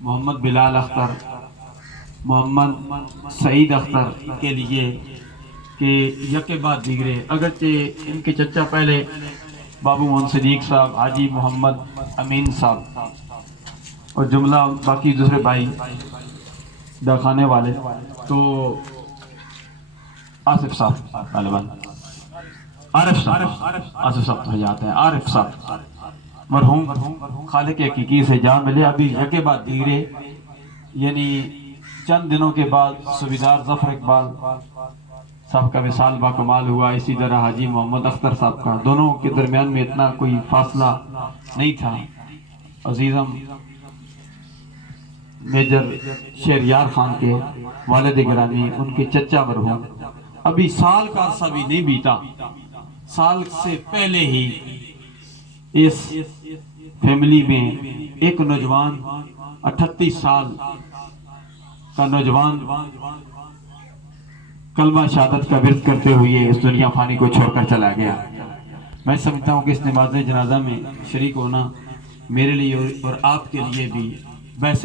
محمد بلال اختر، محمد سعید اختر کے لیے کہ یکے بعد دیگرے، اگرچہ ان کے چچا پہلے بابو محمد صدیق صاحب، حاجی محمد امین صاحب اور جملہ باقی دوسرے بھائی داخانے والے، تو آصف صاحب طالبان، عارف صاحب، آصف صاحب تو حیات ہیں، عارف صاحب مرحوم خالق حقیقی سے جا ملے ابھی یکے بعد دیگرے، یعنی چند دنوں کے بعد صوبیدار ظفر اقبال صاحب کا وصال با کمال ہوا، اسی طرح حاجی محمد اختر صاحب کا، دونوں کے درمیان میں اتنا کوئی فاصلہ نہیں تھا۔ عزیزم میجر شہریار خان کے والد گرامی، ان کے چچا مرحوم، ابھی سال کا عرصہ بھی نہیں بیتا، سال سے پہلے ہی اس فیملی میں ایک نوجوان 38 سال کا نوجوان کلمہ شہادت کا ورد کرتے ہوئے اس دنیا فانی کو چھوڑ کر چلا گیا۔ میں سمجھتا ہوں کہ اس نماز جنازہ میں شریک ہونا میرے لیے اور آپ کے لیے بھی ویسے